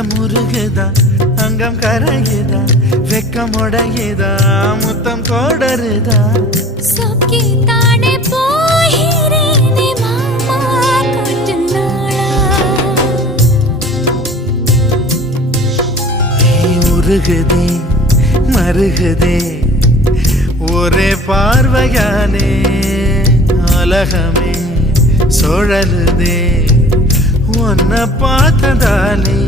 அங்கம் உருகுதா அங்கம் கரையுதா வெக்கம் உடையுதா முத்தம் கோடருதா சொக்கி தானே போகிறேனே மாமா கொஞ்ச நாளா உருகுதே மருகுதே ஒரே பார்வையாலே உலகமே சுழலுதே உன்னை பார்த்ததாலே